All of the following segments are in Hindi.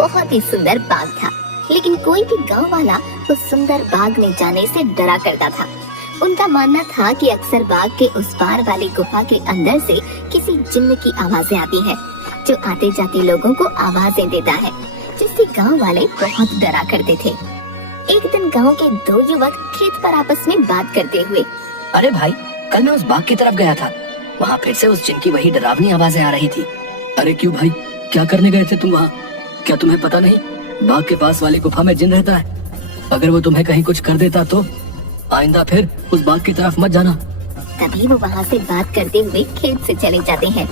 बहुत ही सुंदर बाग था, लेकिन कोई भी गांव वाला उस सुंदर बाग में जाने से डरा करता था। उनका मानना था कि अक्सर बाग के उस पार वाली गुफा के अंदर से किसी जिन्न की आवाजें आती है, जो आते जाते लोगों को आवाजें देता है, जिससे गांव वाले बहुत डरा करते थे। एक दिन गांव के दो युवक खेत पर आपस में बात करते हुए, अरे भाई, कल मैं उस बाग की तरफ गया था, वहाँ फिर से उस जिन की वही डरावनी आवाजें आ रही थी। अरे क्यों भाई, क्या करने गए थे तुम वहाँ? क्या तुम्हें पता नहीं बाग के पास वाली गुफा में जिन रहता है? अगर वो तुम्हें कहीं कुछ कर देता तो आइंदा फिर उस बाग की तरफ मत जाना। तभी वो वहाँ से बात करते हुए खेत से चले जाते हैं।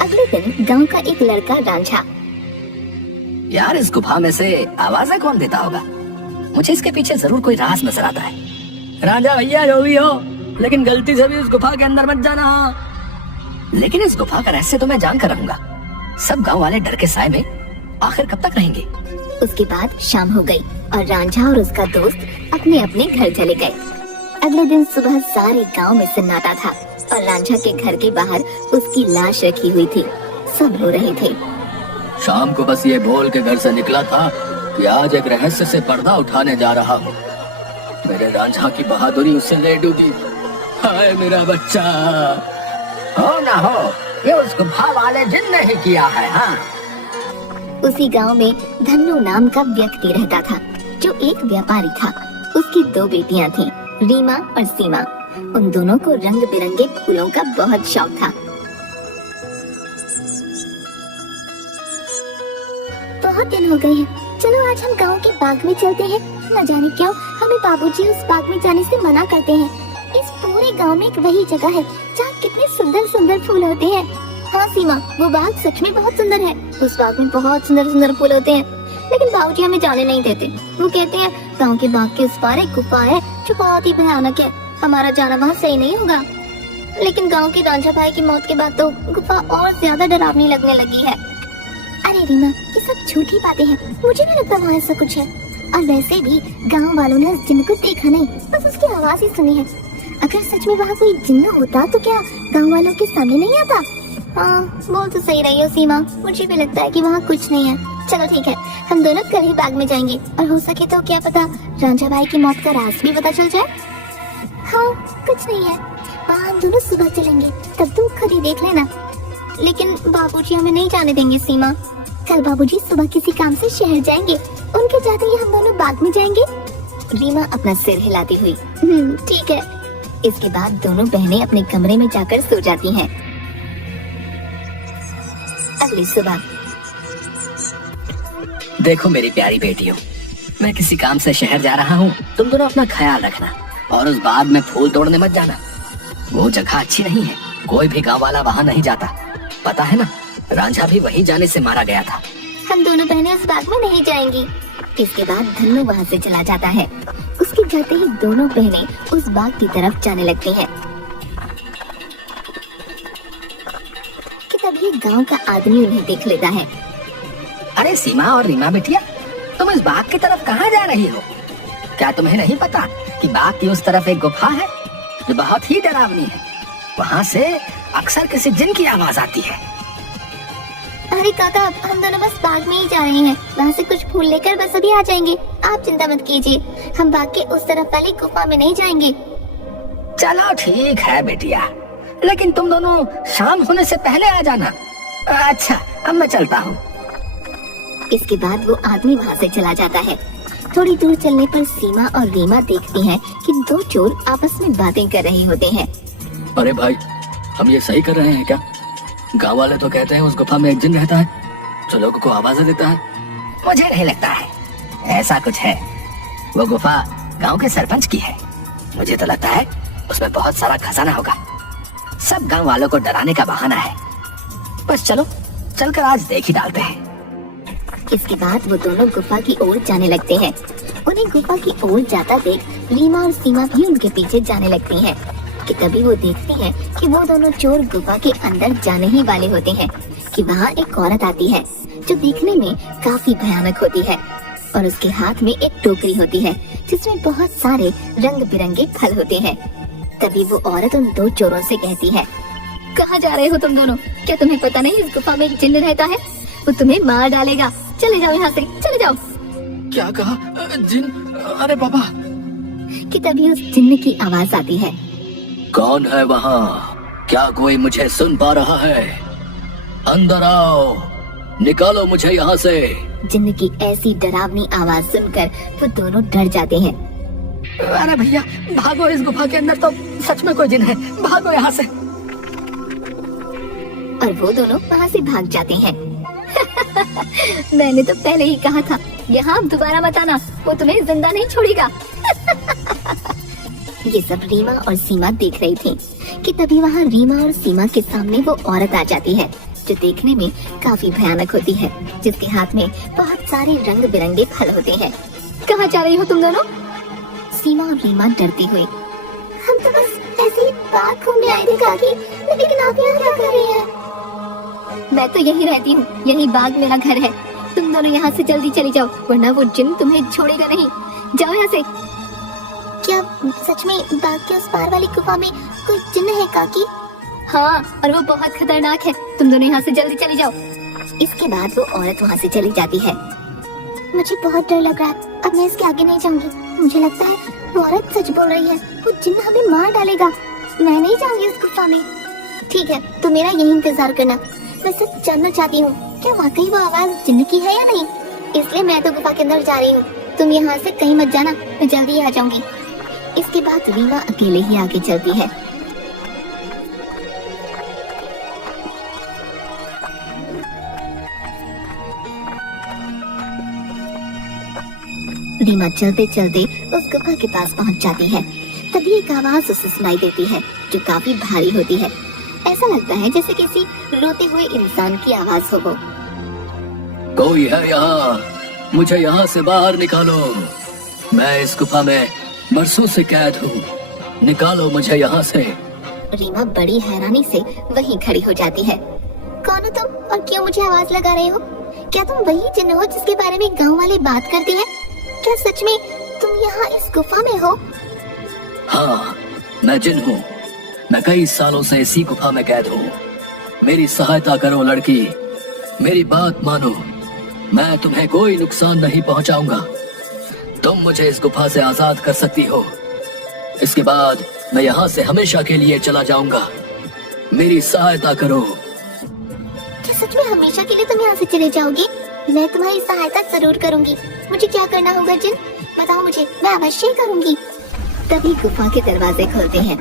अगले दिन गांव का एक लड़का रांझा, यार इस गुफा में से आवाजें कौन देता होगा? मुझे इसके पीछे जरूर कोई राज नजर आता है। राजा भैया जो भी हो, लेकिन गलती से भी उस गुफा के अंदर मत जाना। लेकिन इस गुफा का रहस्य तो मैं जान कर रहूंगा। सब गांव वाले डर के साए में आखिर कब तक रहेंगे? उसके बाद शाम हो गई और रांझा और उसका दोस्त अपने अपने घर चले गए। अगले दिन सुबह सारे गांव में सन्नाटा था और रांझा के घर के बाहर उसकी लाश रखी हुई थी। सब रो रहे थे। शाम को बस ये बोल के घर से निकला था कि आज एक रहस्य से पर्दा उठाने जा रहा हूँ। मेरे रांझा की बहादुरी उससे ले डूबी। हाय मेरा बच्चा। हो ना हो, ये उस गुफा वाले जिन ने ही किया है। हाँ। उसी गांव में धन्नू नाम का व्यक्ति रहता था, जो एक व्यापारी था। उसकी दो बेटियां थीं, रीमा और सीमा। उन दोनों को रंग बिरंगे फूलों का बहुत शौक था। बहुत दिन हो गए हैं, चलो आज हम गांव के बाग में चलते हैं। न जाने क्यों हमें बाबूजी उस बाग में जाने से मना करते हैं। इस पूरे गांव में एक वही जगह है जहाँ कितने सुंदर सुंदर फूल होते हैं। हाँ सीमा, वो बाग सच में बहुत सुंदर है। उस बाग में बहुत सुंदर सुंदर फूल होते हैं, लेकिन बाबूजी हमें जाने नहीं देते। वो कहते हैं गांव के बाग के उस पार एक गुफा है जो बहुत ही भयानक है, हमारा जाना वहाँ सही नहीं होगा। लेकिन गांव के रांझा भाई की मौत के बाद तो गुफा और ज्यादा डरावनी लगने लगी है। अरे रीमा, ये सब झूठी बातें हैं, मुझे नहीं लगता वहाँ ऐसा कुछ है। और वैसे भी गांव वालों ने उस जिन्न को देखा नहीं, बस उसकी आवाज ही सुनी है। अगर सच में वहाँ कोई जिन्न होता तो क्या गांव वालों के सामने नहीं आता? हाँ, बोल तो सही रही हो सीमा, मुझे भी लगता है कि वहाँ कुछ नहीं है। चलो ठीक है, हम दोनों कल ही बाग में जाएंगे और हो सके तो क्या पता रांझा भाई की मौत का राज भी पता चल जाए। हाँ, कुछ नहीं है, वहाँ हम दोनों सुबह चलेंगे, तब तू खुद ही देख लेना। लेकिन बाबूजी हमें नहीं जाने देंगे सीमा। कल बाबूजी सुबह किसी काम से शहर जाएंगे, उनके जाते ही हम दोनों बाग में जाएंगे। रीमा अपना सिर हिलाती हुई ठीक है। इसके बाद दोनों बहनें अपने कमरे में जाकर सो जाती हैं। अगली सुबह, देखो मेरी प्यारी बेटियों, मैं किसी काम से शहर जा रहा हूँ। तुम दोनों अपना ख्याल रखना और उस बाग में फूल तोड़ने मत जाना। वो जगह अच्छी नहीं है, कोई भी गाँव वाला वहाँ नहीं जाता। पता है ना, रांझा भी वहीं जाने से मारा गया था। हम दोनों बहनें उस बाग में नहीं जाएंगी। इसके बाद धन्नू वहाँ से चला जाता है। उसके जाते ही दोनों बहनें उस बाग की तरफ जाने लगती हैं। कि तभी गांव का आदमी उन्हें देख लेता है। अरे सीमा और रीमा बेटिया, तुम इस बाग की तरफ कहाँ जा रही हो? क्या तुम्हें नहीं पता कि बाग की उस तरफ एक गुफा है जो बहुत ही डरावनी है? वहाँ से अक्सर किसी जिन की आवाज आती है। अरे काका, हम दोनों बस बाग में ही जा रहे हैं, वहाँ से कुछ फूल लेकर बस अभी आ जाएंगे। आप चिंता मत कीजिए, हम बाग के उस तरफ वाली गुफा में नहीं जाएंगे। चलो ठीक है बेटिया, लेकिन तुम दोनों शाम होने से पहले आ जाना। अच्छा, अब मैं चलता हूँ। इसके बाद वो आदमी वहाँ से चला जाता है। थोड़ी दूर चलने पर सीमा और रीमा देखती हैं कि दो चोर आपस में बातें कर रहे होते हैं। अरे भाई, हम ये सही कर रहे हैं क्या? गांव वाले तो कहते हैं उस गुफा में एक जिन रहता है जो लोगों को आवाजें देता है। मुझे नहीं लगता है ऐसा कुछ है। वो गुफा गांव के सरपंच की है। मुझे तो लगता है उसमें बहुत सारा खजाना होगा। सब गांव वालों को डराने का बहाना है। बस चलो, चलकर आज देख ही डालते हैं। इसके बाद वो दोनों गुफा की ओर जाने लगते हैं। उन्हें गुफा की ओर जाता देख रीमा और सीमा भी उनके पीछे जाने लगती हैं। कि तभी वो देखती हैं कि वो दोनों चोर गुफा के अंदर जाने ही वाले होते हैं कि वहाँ एक औरत आती है जो दिखने में काफी भयानक होती है और उसके हाथ में एक टोकरी होती है जिसमें बहुत सारे रंग बिरंगे फल होते हैं। तभी वो औरत उन दो चोरों से कहती है, कहाँ जा रहे हो तुम दोनों? क्या तुम्हें पता नहीं इस गुफा में एक जिन्न रहता है? वो तुम्हें मार डालेगा। चले जाओ यहाँ से, चले जाओ। क्या कहा? जिन? अरे बाबा। कि तभी उस जिन्न की आवाज आती है। कौन है वहाँ? क्या कोई मुझे सुन पा रहा है? अंदर आओ, निकालो मुझे यहाँ से। जिन्न की ऐसी डरावनी आवाज सुनकर वो दोनों डर जाते हैं। अरे भैया भागो, इस गुफा के अंदर तो सच में कोई जिन है, भागो यहाँ से। और वो दोनों वहाँ से भाग जाते हैं। मैंने तो पहले ही कहा था, यहाँ दोबारा मत आना, वो तुम्हें जिंदा नहीं छोड़ेगा। ये सब रीमा और सीमा देख रही थी कि तभी वहाँ रीमा और सीमा के सामने वो औरत आ जाती है जो देखने में काफी भयानक होती है, जिसके हाथ में बहुत सारे रंग बिरंगे फल होते हैं। कहाँ जा रही हो तुम दोनों? सीमा और रीमा डरती हुई। हम तो बस ऐसे ही बात घूमने आए थे काकी, लेकिन आप यहाँ क्या कर रही हैं? मैं तो यही रहती हूँ, यही बाग मेरा घर है। तुम दोनों यहाँ से जल्दी चली जाओ, वरना वो जिन तुम्हें छोड़ेगा नहीं। जाओ यहाँ से। क्या सच में बाग के उस पार वाली गुफा में कोई जिन्न है काकी? हाँ, और वो बहुत खतरनाक है। तुम दोनों यहाँ से जल्दी चली जाओ। इसके बाद वो औरत वहाँ से चली जाती है। मुझे बहुत डर लग रहा है, अब मैं इसके आगे नहीं जाऊंगी। मुझे लगता है वो औरत सच बोल रही है, वो जिन्न हमें मार डालेगा। मैं नहीं जाऊंगी उस गुफा में। ठीक है, तो मेरा यही इंतजार करना। मैं सिर्फ जानना चाहती हूँ, क्या वाकई वो आवाज जिन्न की है या नहीं? इसलिए मैं तो गुफा के अंदर जा रही हूँ। तुम यहाँ से कहीं मत जाना, मैं जल्दी आ जाऊंगी। इसके बाद रीमा अकेले ही आगे चलती है। रीमा चलते चलते उस गुफा के पास पहुंच जाती है। तभी एक आवाज उसे सुनाई देती है जो काफी भारी होती है। ऐसा लगता है जैसे किसी रोते हुए इंसान की आवाज हो। वो कोई है यहाँ? मुझे यहाँ से बाहर निकालो। मैं इस गुफा में बरसों से कैद हूँ, निकालो मुझे यहाँ से। रीमा बड़ी हैरानी से वहीं खड़ी हो जाती है। कौन हो तुम और क्यों मुझे आवाज लगा रहे हो? क्या तुम वही जिन्न हो जिसके बारे में गांव वाले बात करते हैं? क्या सच में तुम यहाँ इस गुफा में हो? हाँ, मैं जिन हूँ। मैं कई सालों से इसी गुफा में कैद हूँ। मेरी सहायता करो लड़की, मेरी बात मानो। मैं तुम्हें कोई नुकसान नहीं पहुँचाऊंगा। तुम मुझे इस गुफा से आजाद कर सकती हो। इसके बाद मैं यहाँ से हमेशा के लिए चला जाऊंगा। मेरी सहायता करो। क्या सच में हमेशा के लिए तुम यहाँ से चले जाओगे? मैं तुम्हारी सहायता जरूर करूंगी। मुझे क्या करना होगा जिन? बताओ मुझे, मैं अवश्य करूंगी। तभी गुफा के दरवाजे खुलते हैं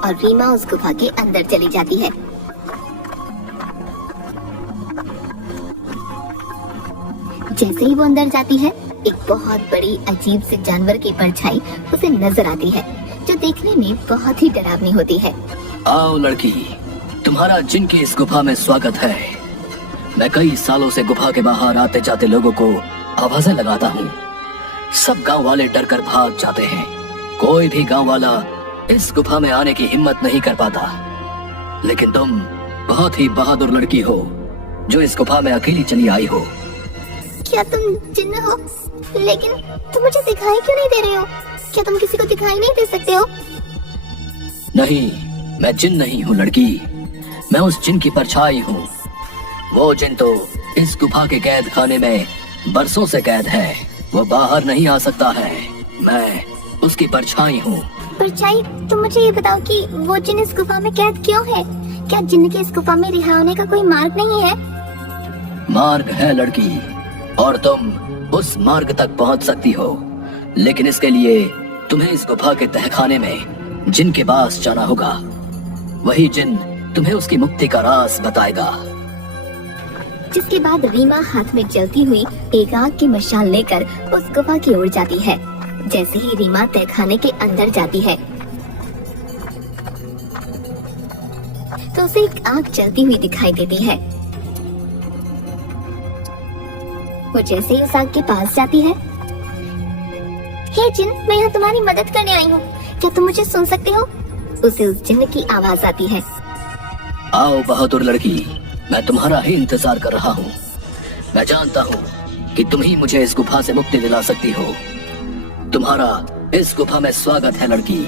और रीमा उस गुफा के अंदर चली जाती है। जैसे ही वो अंदर जाती है, एक बहुत बड़ी अजीब से जानवर की परछाई उसे नजर आती है जो देखने में बहुत ही डरावनी होती है। आओ लड़की, तुम्हारा जिन की इस गुफा में स्वागत है। मैं कई सालों से गुफा के बाहर आते जाते लोगों को आवाजें लगाता हूँ। सब गांव वाले डर कर भाग जाते हैं। कोई भी गांव वाला इस गुफा में आने की हिम्मत नहीं कर पाता। लेकिन तुम बहुत ही बहादुर लड़की हो जो इस गुफा में अकेली चली आई हो। क्या तुम जिन्न हो? लेकिन तुम मुझे दिखाई क्यों नहीं दे रहे हो? क्या तुम किसी को दिखाई नहीं दे सकते हो? नहीं, मैं जिन नहीं हूँ लड़की, मैं उस जिन की परछाई हूँ। वो जिन तो इस गुफा के कैद खाने में बरसों से कैद है, वो बाहर नहीं आ सकता है। मैं उसकी परछाई हूँ। परछाई? तुम मुझे ये बताओ कि वो जिन इस गुफा में कैद क्यों है? क्या जिन्न के इस गुफा में रिहा होने का कोई मार्ग नहीं है? मार्ग है लड़की, और तुम उस मार्ग तक पहुंच सकती हो। लेकिन इसके लिए तुम्हें इस गुफा के तहखाने में जिन के पास जाना होगा। वही जिन तुम्हें उसकी मुक्ति का राज बताएगा। जिसके बाद रीमा हाथ में जलती हुई एक आग की मशाल लेकर उस गुफा की ओर जाती है। जैसे ही रीमा तहखाने के अंदर जाती है तो उसे एक आग जलती हुई दिखाई देती है। वो जैसे ही उस आग के पास जाती है, हे जिन, मैं यहाँ तुम्हारी मदद करने आई हूँ, क्या तुम मुझे सुन सकते हो? उसे उस जिन्न की आवाज आती है। आओ बहादुर लड़की, मैं तुम्हारा ही इंतजार कर रहा हूँ। मैं जानता हूँ कि तुम ही मुझे इस गुफा से मुक्ति दिला सकती हो। तुम्हारा इस गुफा में स्वागत है लड़की।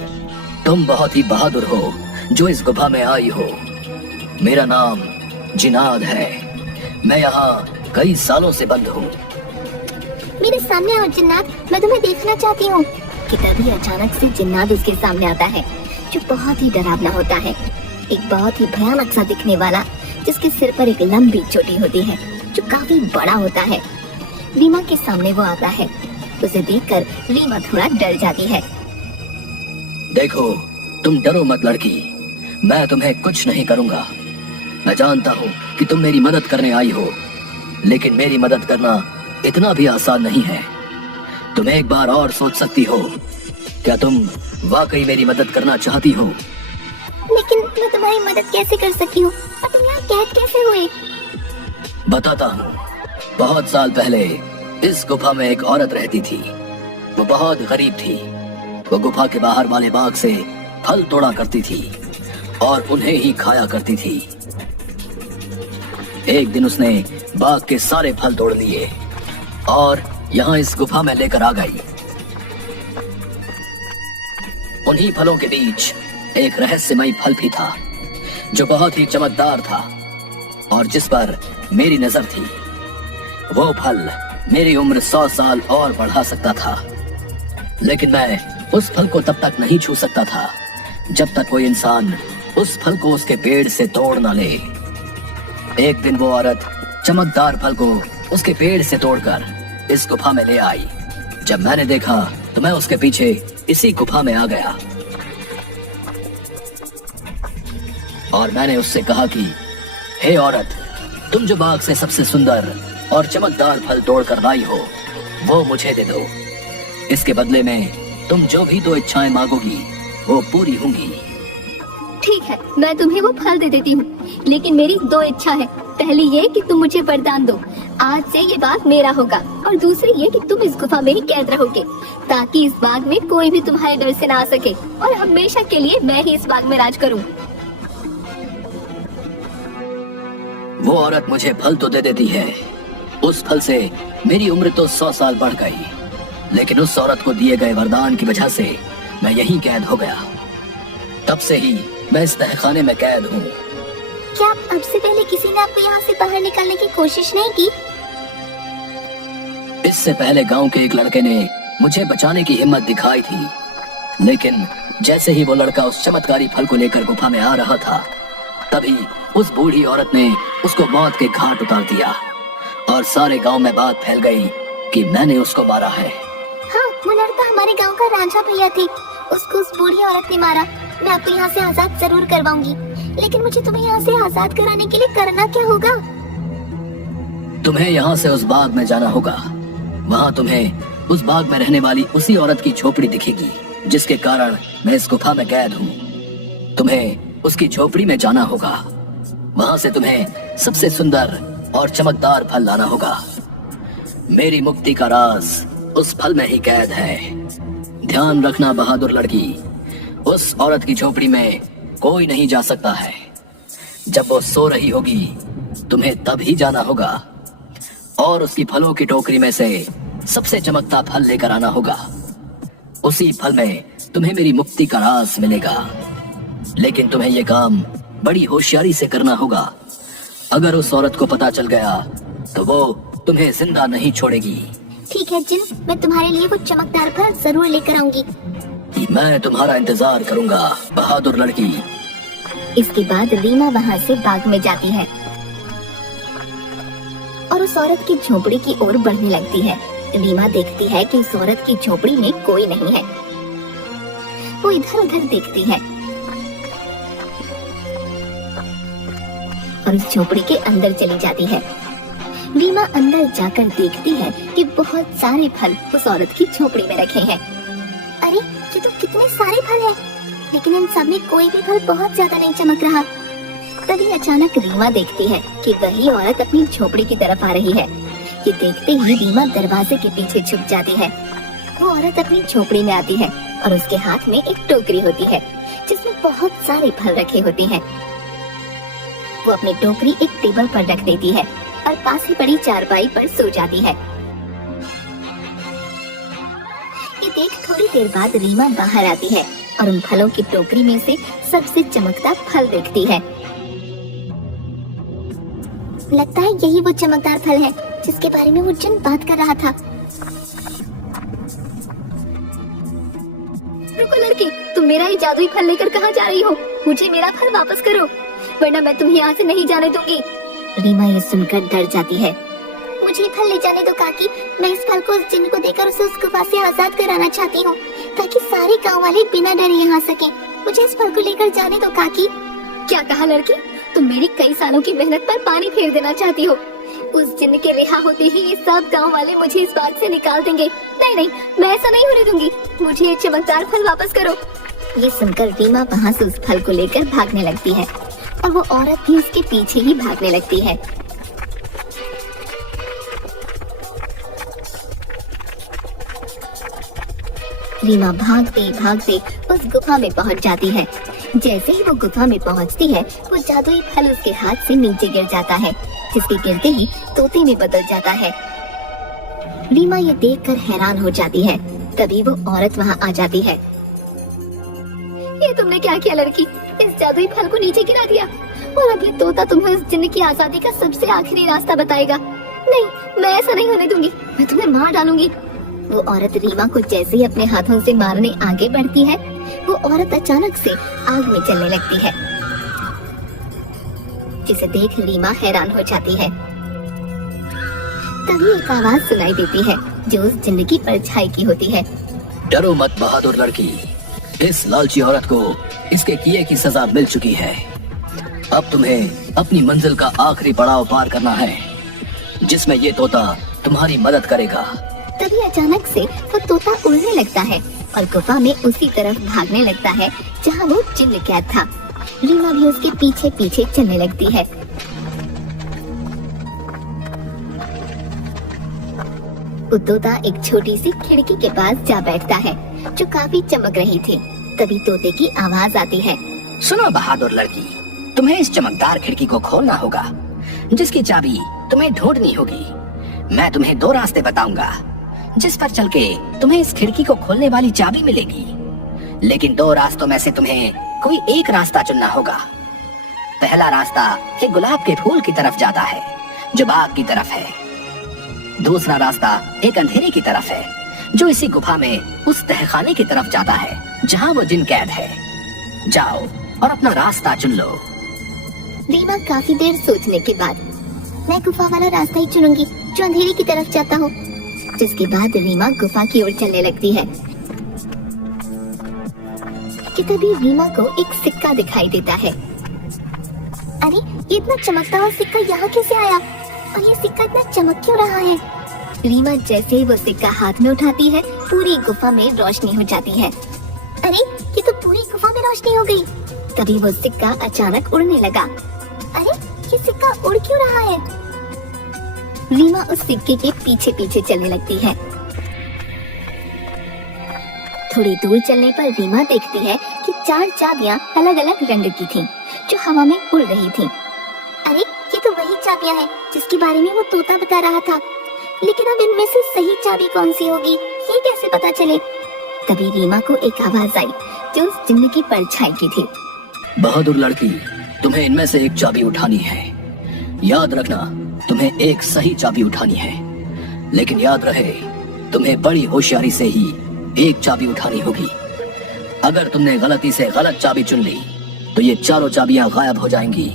तुम बहुत ही बहादुर हो जो इस गुफा में आई हो। मेरा नाम जिनाद है। मैं यहाँ कई सालों से बंद हूँ। मेरे सामने आओ जिन्नात, मैं तुम्हें देखना चाहती हूँ। कि तभी अचानक से जिन्नात उसके सामने आता है, जो बहुत ही डरावना होता है। एक बहुत ही भयानक सा दिखने वाला, जिसके सिर पर एक लंबी चोटी होती है, जो काफी बड़ा होता है। रीमा के सामने वो आता है। उसे देखकर रीमा थोड़ा डर जाती है। देखो, तुम डरो मत लड़की, मैं तुम्हें कुछ नहीं करूँगा। मैं जानता हूँ कि तुम मेरी मदद करने आई हो, लेकिन मेरी मदद करना इतना भी आसान नहीं है। तुम एक बार और सोच सकती हो। क्या तुम वाकई मेरी मदद करना चाहती हो? लेकिन मैं तुम्हारी मदद कैसे कर सकती हूँ, और तुम यहाँ कैद कैसे हुए? बताता हूँ। बहुत साल पहले इस गुफा में एक औरत रहती थी। वो बहुत गरीब थी। वो गुफा के बाहर वाले बाग से फल तोड़ा करती थी और उन्हें ही खाया करती थी। एक दिन उसने बाग के सारे फल तोड़ लिए और यहाँ इस गुफा में लेकर आ गई। उन्हीं फलों के बीच एक रहस्यमयी फल भी था, जो बहुत ही चमकदार था और जिस पर मेरी नजर थी। वो फल मेरी उम्र 100 साल और बढ़ा सकता था, लेकिन मैं उस फल को तब तक नहीं छू सकता था जब तक कोई इंसान उस फल को उसके पेड़ से तोड़ ना ले। एक दिन वो औरत चमकदार फल को उसके पेड़ से तोड़कर इस गुफा में ले आई। जब मैंने देखा तो मैं उसके पीछे इसी गुफा में आ गया और मैंने उससे कहा कि हे औरत, तुम जो बाग से सबसे सुंदर और चमकदार फल तोड़कर लाई हो, वो मुझे दे दो। इसके बदले में तुम जो भी 2 इच्छाएं मांगोगी वो पूरी होंगी। ठीक है, मैं तुम्हें वो फल दे देती हूँ, लेकिन मेरी 2 इच्छा है। पहली ये कि तुम मुझे वरदान दो, आज से ये बाग मेरा होगा, और दूसरी ये कि तुम इस गुफा में ही कैद रहोगे, ताकि इस बाग में कोई भी तुम्हारे डर से ना आ सके, और हमेशा के लिए मैं ही इस बाग में राज करूँ। वो औरत मुझे फल तो दे देती है। उस फल से मेरी उम्र तो 100 साल बढ़ गई, लेकिन उस औरत को दिए गए वरदान की वजह से मैं यहीं कैद हो गया। तब से ही मैं इस तहखाने में कैद हूँ। क्या अब से पहले किसी ने आपको यहाँ से बाहर निकालने की कोशिश नहीं की? इससे पहले गांव के एक लड़के ने मुझे बचाने की हिम्मत दिखाई थी, लेकिन जैसे ही वो लड़का उस चमत्कारी फल को लेकर गुफा में आ रहा था, तभी उस बूढ़ी औरत ने उसको मौत के घाट उतार दिया और सारे गांव में बात फैल गई कि मैंने उसको मारा है। हाँ, वो लड़का हमारे गांव का रांझा भैया थी, उसको उस बूढ़ी औरत ने मारा। मैं आपको यहाँ से आजाद जरूर करवाऊंगी, लेकिन मुझे तुम्हें यहाँ से आजाद कराने के लिए करना क्या होगा? तुम्हें यहाँ से उस बाग में जाना होगा। वहाँ तुम्हें उस बाग में रहने वाली उसी औरत की झोपड़ी दिखेगी, जिसके कारण मैं इस गुफा में कैद हूँ। तुम्हें उसकी झोपड़ी में जाना होगा। वहाँ से तुम्हें सबसे सुंदर और चमकदार फल लाना होगा। मेरी मुक्ति का राज उस फल में ही कैद है। ध्यान रखना बहादुर लड़की, उस औरत की झोपड़ी में कोई नहीं जा सकता है। जब वो सो रही होगी तुम्हें तभी जाना होगा और उसकी फलों की टोकरी में से सबसे चमकता फल लेकर आना होगा। उसी फल में तुम्हें मेरी मुक्ति का राज मिलेगा, लेकिन तुम्हें ये काम बड़ी होशियारी से करना होगा। अगर उस औरत को पता चल गया तो वो तुम्हें जिंदा नहीं छोड़ेगी। ठीक है जिन, मैं तुम्हारे लिए वो चमकदार फल जरूर लेकर आऊंगी। मैं तुम्हारा इंतजार करूंगा बहादुर लड़की। इसके बाद रीमा वहाँ से बाग में जाती है और उस औरत की झोपड़ी की ओर बढ़ने लगती है। रीमा देखती है कि उस औरत की झोपड़ी में कोई नहीं है। वो इधर उधर देखती है और उस झोपड़ी के अंदर चली जाती है। रीमा अंदर जाकर देखती है कि बहुत सारे फल उस औरत की झोपड़ी में रखे हैं। अरे ये तो कितने सारे फल हैं, लेकिन इन सब में कोई भी फल बहुत ज्यादा नहीं चमक रहा। तभी अचानक रीमा देखती है कि वही औरत अपनी झोपड़ी की तरफ आ रही है। ये देखते ही रीमा दरवाजे के पीछे छुप जाती है। वो औरत अपनी झोपड़ी में आती है और उसके हाथ में एक टोकरी होती है जिसमें बहुत सारे फल रखे होते हैं। वो अपनी टोकरी एक टेबल पर रख देती है और पास ही पड़ी चारपाई पर सो जाती है। ये देख थोड़ी देर बाद रीमा बाहर आती है और उन फलों की टोकरी में से सबसे चमकता फल देखती है। लगता है यही वो चमकदार फल है जिसके बारे में वो जिन बात कर रहा था। रुको लड़की, तुम मेरा ये जादुई फल लेकर कहाँ जा रही हो? मुझे मेरा फल वापस करो, वरना मैं तुम्हें यहाँ से नहीं जाने दूंगी। रीमा ये सुनकर डर जाती है। मुझे फल ले जाने दो काकी, मैं इस फल को उस जिन्न को देकर उसे उस गुफा से आजाद कराना चाहती हूँ, ताकि सारे गांव वाले बिना डरे यहाँ सकें। मुझे इस फल को लेकर जाने दो काकी। क्या कहा लड़की? तुम मेरी कई सालों की मेहनत पर पानी फेर देना चाहती हो? उस जिन्न के रिहा होते ही ये सब गांव वाले मुझे इस बात से निकाल देंगे। नहीं नहीं, मैं ऐसा नहीं होने दूंगी। मुझे ये चमकदार फल वापस करो। ये सुनकर रीमा वहाँ से उस फल को लेकर भागने लगती है और वो औरत भी उसके पीछे ही भागने लगती है। रीमा भागते भागते उस गुफा में पहुंच जाती है। जैसे ही वो गुफा में पहुंचती है, वो जादुई फल उसके हाथ से नीचे गिर जाता है, जिसके गिरते ही तोते में बदल जाता है। रीमा ये देखकर हैरान हो जाती है। तभी वो औरत वहाँ आ जाती है। ये तुमने क्या किया लड़की? इस जादुई फल को नीचे गिरा दिया और अब ये तोता तुम्हें इस जिन्न की आजादी का सबसे आखिरी रास्ता बताएगा। नहीं, मैं ऐसा नहीं होने दूंगी, मैं तुम्हें मार डालूंगी। वो औरत रीमा को जैसे ही अपने हाथों से मारने आगे बढ़ती है, वो औरत अचानक से आग में जलने लगती है, जिसे देख रीमा हैरान हो जाती है। तभी एक आवाज सुनाई देती है जो उस जिन्न की परछाई की होती है। डरो मत बहादुर लड़की, इस लालची औरत को इसके किए की सजा मिल चुकी है। अब तुम्हें अपनी मंजिल का आखिरी पड़ाव पार करना है, जिसमें ये तोता तुम्हारी मदद करेगा। तभी अचानक से वो तोता उड़ने लगता है और गुफा में उसी तरफ भागने लगता है जहाँ वो जिन्न कैद था। रीमा भी उसके पीछे पीछे चलने लगती है। वो तोता एक छोटी सी खिड़की के पास जा बैठता है जो काफी चमक रही थी। तभी तोते की आवाज आती है। सुनो बहादुर लड़की, तुम्हें इस चमकदार खिड़की को खोलना होगा, जिसकी चाबी तुम्हें ढूंढनी होगी। मैं तुम्हें 2 रास्ते बताऊंगा, जिस पर चल के तुम्हें इस खिड़की को खोलने वाली चाबी मिलेगी। लेकिन 2 रास्तों में से तुम्हें कोई एक रास्ता चुनना होगा। पहला रास्ता एक गुलाब के फूल की तरफ जाता है, जो बाग की तरफ है। दूसरा रास्ता एक अंधेरे की तरफ है, जो इसी गुफा में उस तहखाने की तरफ जाता है, जहाँ वो जिन कैद है। जाओ और अपना रास्ता चुन लो। रीमा काफी देर सोचने के बाद, मैं गुफा वाला रास्ता ही चुनूंगी जो अंधेरे की तरफ जाता हो। जिसके बाद रीमा गुफा की ओर चलने लगती है कि तभी रीमा को एक सिक्का दिखाई देता है। अरे, ये इतना चमकता हुआ सिक्का यहाँ कैसे आया? और ये सिक्का इतना चमक क्यों रहा है? रीमा जैसे ही वो सिक्का हाथ में उठाती है, पूरी गुफा में रोशनी हो जाती है। अरे, ये तो पूरी गुफा में रोशनी हो गई। तभी वो सिक्का अचानक उड़ने लगा। अरे, ये सिक्का उड़ क्यों रहा है? रीमा उस सिक्के के पीछे पीछे चलने लगती है। थोड़ी दूर चलने पर रीमा देखती है कि 4 चाबियां अलग अलग रंग की थीं, जो हवा में उड़ रही थीं। अरे, ये तो वही चाबियां हैं जिसके बारे में वो तोता बता रहा था। लेकिन अब इनमें से सही चाबी कौन सी होगी, ये कैसे पता चले? तभी रीमा को एक आवाज आई जो उस जिन्न की परछाई की थी। बहादुर लड़की, तुम्हें इनमें से एक चाबी उठानी है। याद रखना, तुम्हें एक सही चाबी उठानी है, लेकिन याद रहे, तुम्हें बड़ी होशियारी से ही एक चाबी उठानी होगी। अगर तुमने गलती से गलत चाबी चुन ली, तो ये चारों चाबियां गायब हो जाएंगी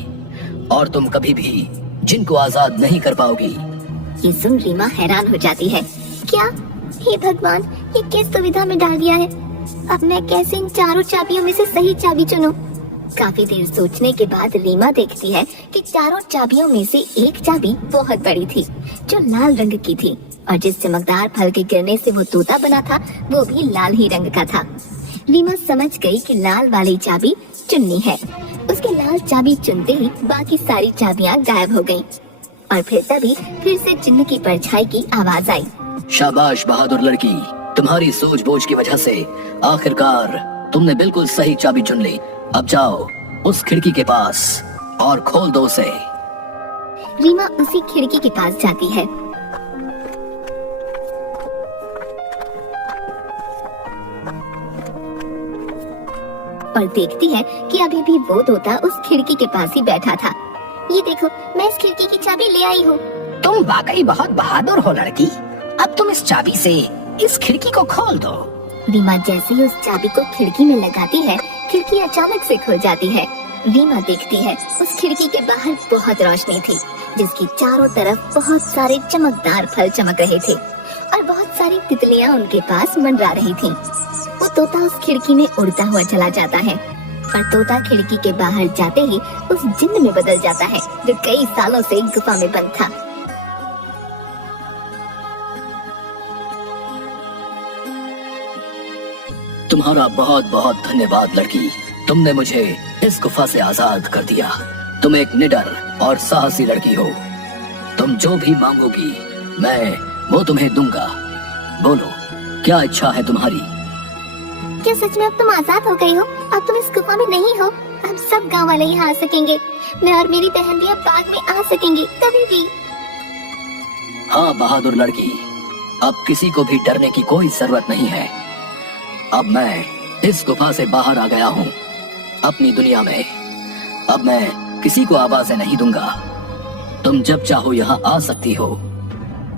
और तुम कभी भी जिनको आजाद नहीं कर पाओगी। ये सुन रीमा हैरान हो जाती है। क्या? हे भगवान, ये किस दुविधा में डाल दिया है? अब मैं कैसे इन चारों चाबियों में से सही चाबी चुनूं? काफी देर सोचने के बाद रीमा देखती है कि चारों चाबियों में से एक चाबी बहुत बड़ी थी, जो लाल रंग की थी, और जिस चमकदार फल के गिरने से वो तोता बना था, वो भी लाल ही रंग का था। रीमा समझ गई कि लाल वाली चाबी चुननी है। उसके लाल चाबी चुनते ही बाकी सारी चाबियां गायब हो गईं। और फिर से जिन्न की परछाई की आवाज आई। शाबाश बहादुर लड़की, तुम्हारी सूझबूझ की वजह से आखिरकार तुमने बिल्कुल सही चाबी चुन ली। अब जाओ उस खिड़की के पास और खोल दो उसे। रीमा उसी खिड़की के पास जाती है। और देखती है कि अभी भी वो तोता उस खिड़की के पास ही बैठा था। ये देखो, मैं इस खिड़की की चाबी ले आई हूँ। तुम वाकई बहुत बहादुर हो लड़की। अब तुम इस चाबी से इस खिड़की को खोल दो। रीमा जैसे ही उस चाबी को खिड़की में लगाती है, खिड़की अचानक से खुल जाती है। रीमा देखती है उस खिड़की के बाहर बहुत रोशनी थी, जिसकी चारों तरफ बहुत सारे चमकदार फल चमक रहे थे और बहुत सारी तितलियां उनके पास मंडरा रही थीं। वो तोता उस खिड़की में उड़ता हुआ चला जाता है और तोता खिड़की के बाहर जाते ही उस जिन्न में बदल जाता है जो कई सालों से गुफा में बंद था। तुम्हारा बहुत बहुत धन्यवाद लड़की, तुमने मुझे इस गुफा से आजाद कर दिया। तुम एक निडर और साहसी लड़की हो। तुम जो भी मांगोगी मैं वो तुम्हें दूंगा। बोलो क्या इच्छा है तुम्हारी? क्या सच में अब तुम आजाद हो गई हो? अब तुम इस गुफा में नहीं हो। अब सब गांव वाले यहाँ आ सकेंगे। मैं और मेरी बहन भी अब बाग में आ सकेंगे कभी भी। हाँ बहादुर लड़की, अब किसी को भी डरने की कोई जरूरत नहीं है। अब मैं इस गुफा से बाहर आ गया हूँ अपनी दुनिया में। अब मैं किसी को आवाजें नहीं दूंगा। तुम जब चाहो यहाँ आ सकती हो।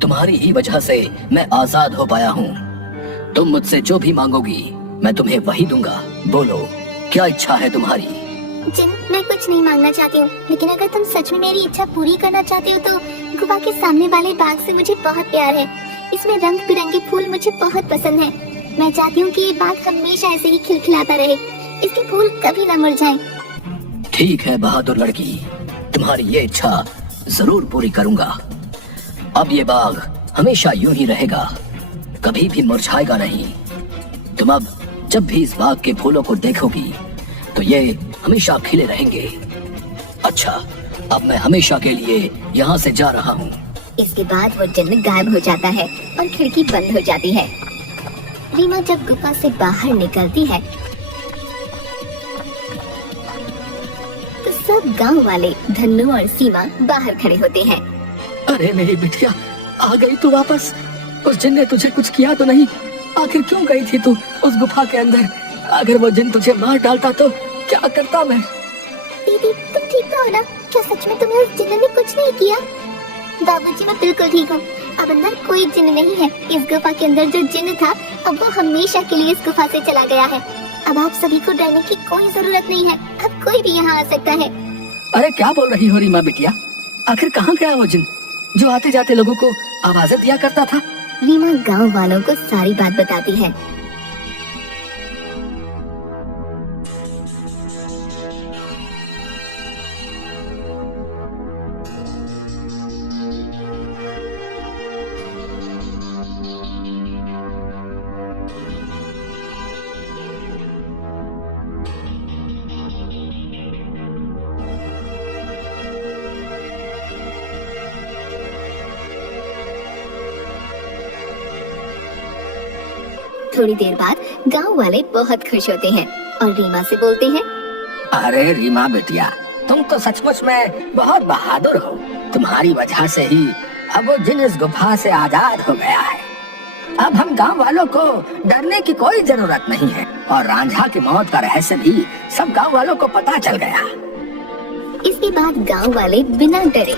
तुम्हारी ही वजह से मैं आजाद हो पाया हूँ। तुम मुझसे जो भी मांगोगी मैं तुम्हें वही दूंगा। बोलो क्या इच्छा है तुम्हारी? जिन, मैं कुछ नहीं मांगना चाहती हूँ, लेकिन अगर तुम सच में मेरी इच्छा पूरी करना चाहते हो तो गुफा के सामने वाले बाग से मुझे बहुत प्यार है। इसमें रंग बिरंगे फूल मुझे बहुत पसंद है। मैं चाहती हूँ कि ये बाग हमेशा ऐसे ही खिलखिलाता रहे, इसके फूल कभी न मुरझाएं। ठीक है बहादुर लड़की, तुम्हारी ये इच्छा जरूर पूरी करूंगा। अब ये बाग हमेशा यूं ही रहेगा, कभी भी मुरझाएगा नहीं। तुम अब जब भी इस बाग के फूलों को देखोगी तो ये हमेशा खिले रहेंगे। अच्छा, अब मैं हमेशा के लिए यहाँ से जा रहा हूँ। इसके बाद वो जिन्न गायब हो जाता है और खिड़की बंद हो जाती है। रीमा जब गुफा से बाहर निकलती है तो सब गांव वाले धन्नू और सीमा बाहर खड़े होते हैं। अरे मेरी बिटिया, आ गई तू वापस। उस जिन ने तुझे कुछ किया तो नहीं? आखिर क्यों गई थी तू उस गुफा के अंदर? अगर वो जिन तुझे मार डालता तो क्या करता मैं? दीदी, तुम ठीक तो हो ना? क्या सच में तुम्हें उस जिन्न ने कुछ नहीं किया? बाबूजी, मैं बिल्कुल ठीक हूँ। अब अंदर कोई जिन्न नहीं है। इस गुफा के अंदर जो जिन्न था अब वो हमेशा के लिए इस गुफा से चला गया है। अब आप सभी को डरने की कोई जरूरत नहीं है। अब कोई भी यहाँ आ सकता है। अरे क्या बोल रही हो रीमा बिटिया? आखिर कहाँ गया वो जिन जो आते जाते लोगों को आवाजें दिया करता था? रीमा गांव वालों को सारी बात बताती है। थोड़ी देर बाद गांव वाले बहुत खुश होते हैं और रीमा से बोलते हैं, अरे रीमा बेटिया, तुम तो सचमुच में बहुत बहादुर हो। तुम्हारी वजह से ही अब वो जिन इस गुफा से आजाद हो गया है। अब हम गांव वालों को डरने की कोई जरूरत नहीं है और रांझा की मौत का रहस्य भी सब गांव वालों को पता चल गया। इसके बाद गांव वाले बिना डरे